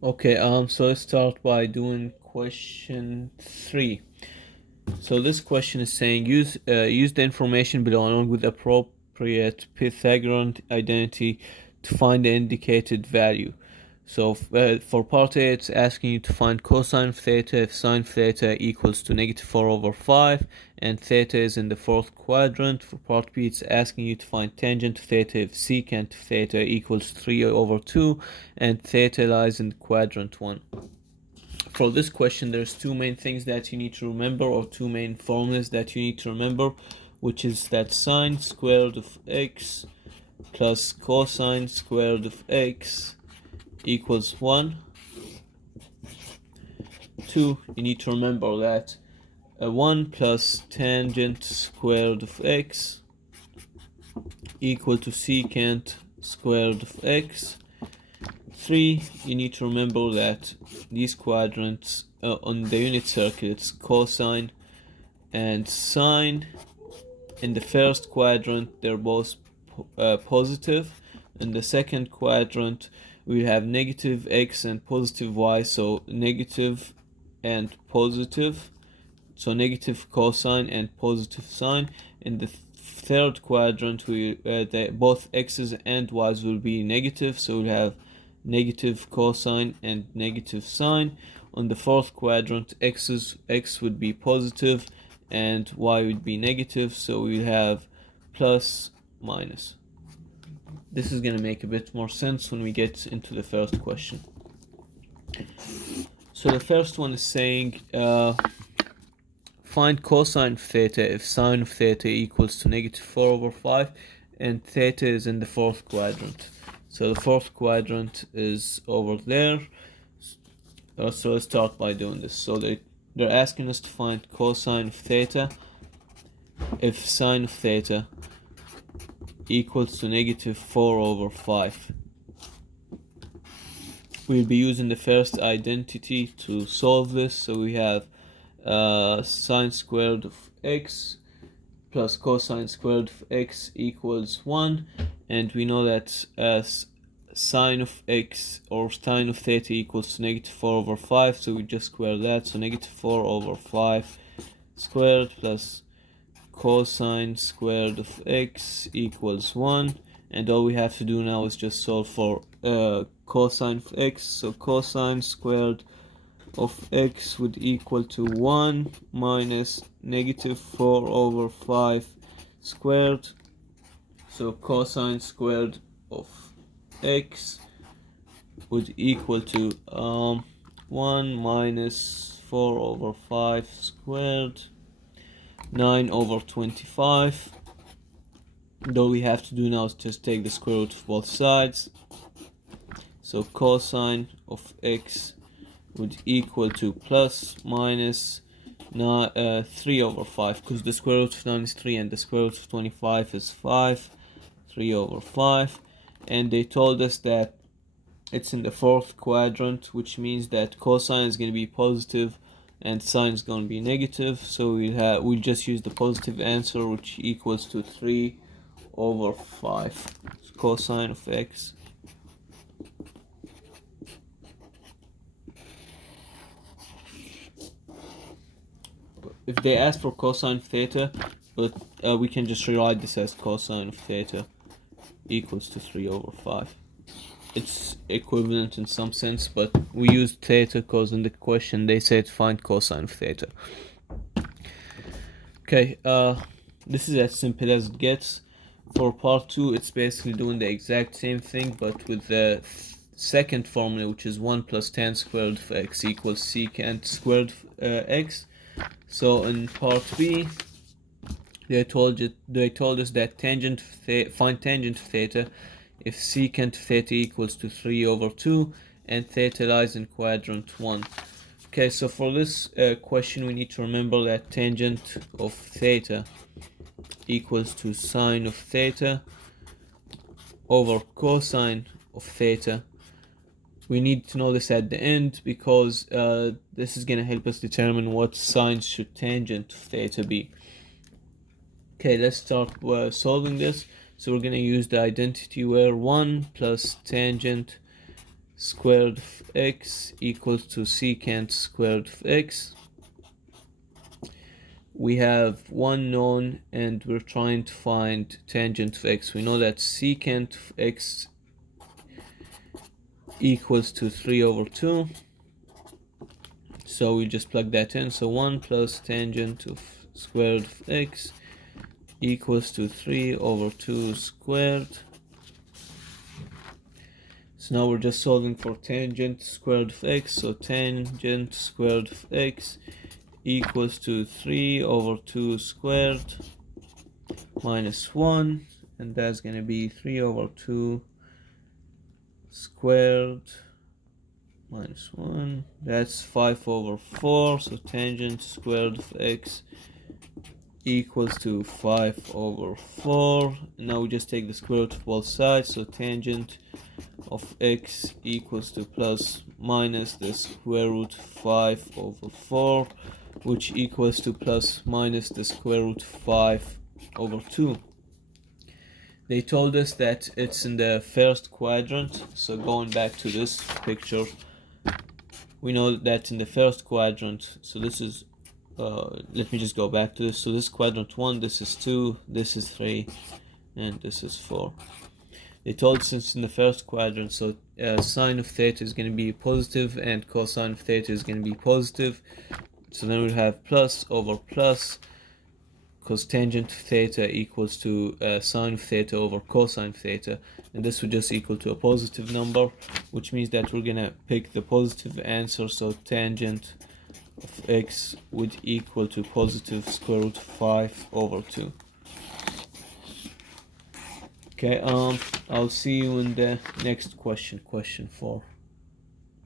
Okay, so let's start by doing question 3. So this question is saying use the information below along with appropriate Pythagorean identity to find the indicated value. So for part A, it's asking you to find cosine of theta if sine of theta equals to negative 4 over 5 and theta is in the fourth quadrant. For part B, it's asking you to find tangent of theta if secant of theta equals 3 over 2 and theta lies in quadrant 1. For this question, there's two main things that you need to remember, or two main formulas that you need to remember, which is that sine squared of x plus cosine squared of x equals 1. 2, you need to remember that 1 plus tangent squared of x equal to secant squared of x. 3, you need to remember that these quadrants on the unit circle, it's cosine and sine. In the first quadrant, they're both positive. In the second quadrant, we have negative x and positive y, so negative and positive. So negative cosine and positive sine. In the third quadrant, both x's and y's will be negative, so we'll have negative cosine and negative sine. On the fourth quadrant, x would be positive and y would be negative, so we'll have plus minus. This is going to make a bit more sense when we get into the first question. So the first one is saying find cosine of theta if sine of theta equals to negative 4 over 5 and theta is in the fourth quadrant. So the fourth quadrant is over there. So let's start by doing this. So they're asking us to find cosine of theta if sine of theta equals to negative 4 over 5. We'll be using the first identity to solve this. So we have sine squared of x plus cosine squared of x equals 1, and we know that sine of x or sine of theta equals to negative 4 over 5, so we just square that, so negative 4 over 5 squared plus cosine squared of x equals 1, and all we have to do now is just solve for cosine of x. So cosine squared of x would equal to 1 minus negative 4 over 5 squared. So cosine squared of x would equal to 1 minus 4 over 5 squared, 9 over 25. And all we have to do now is just take the square root of both sides. So cosine of x would equal to plus minus 3 over 5, because the square root of 9 is 3 and the square root of 25 is 5. 3 over 5, and they told us that it's in the fourth quadrant, which means that cosine is going to be positive and sine is going to be negative, so we'll just use the positive answer, which equals to 3 over 5. So cosine of x if they ask for cosine of theta, but we can just rewrite this as cosine of theta equals to 3 over 5. It's equivalent in some sense, but we use theta because in the question they said find cosine of theta. Okay, this is as simple as it gets. For part 2, it's basically doing the exact same thing, but with the second formula, which is 1 plus tan squared of x equals secant squared of x. So in part B, they told us that find tangent of theta if secant of theta equals to 3 over 2 and theta lies in quadrant 1. Okay, so for this question we need to remember that tangent of theta equals to sine of theta over cosine of theta. We need to know this at the end because this is going to help us determine what sine should tangent of theta be. Okay, let's start solving this. So we're going to use the identity where 1 plus tangent squared of x equals to secant squared of x. We have one known and we're trying to find tangent of x. We know that secant of x equals to 3 over 2. So we just plug that in. So 1 plus tangent of squared of x equals to 3 over 2 squared. So now we're just solving for tangent squared of x. So tangent squared of x equals to 3 over 2 squared minus 1. And that's going to be 3 over 2 squared minus 1. That's 5 over 4. So tangent squared of x equals to 5 over 4. And now we just take the square root of both sides. So tangent of x equals to plus minus the square root 5 over 4, which equals to plus minus the square root 5 over 2. They told us that it's in the first quadrant. So going back to this picture, we know that in the first quadrant, so this is let me just go back to this. So this is quadrant 1, this is 2, this is 3, and this is 4. They told us it's in the first quadrant, so sine of theta is going to be positive and cosine of theta is going to be positive. So then we'll have plus over plus, because tangent of theta equals to sine of theta over cosine of theta, and this would just equal to a positive number, which means that we're going to pick the positive answer. So tangent of x would equal to positive square root 5 over 2. Okay, I'll see you in the next question, question 4.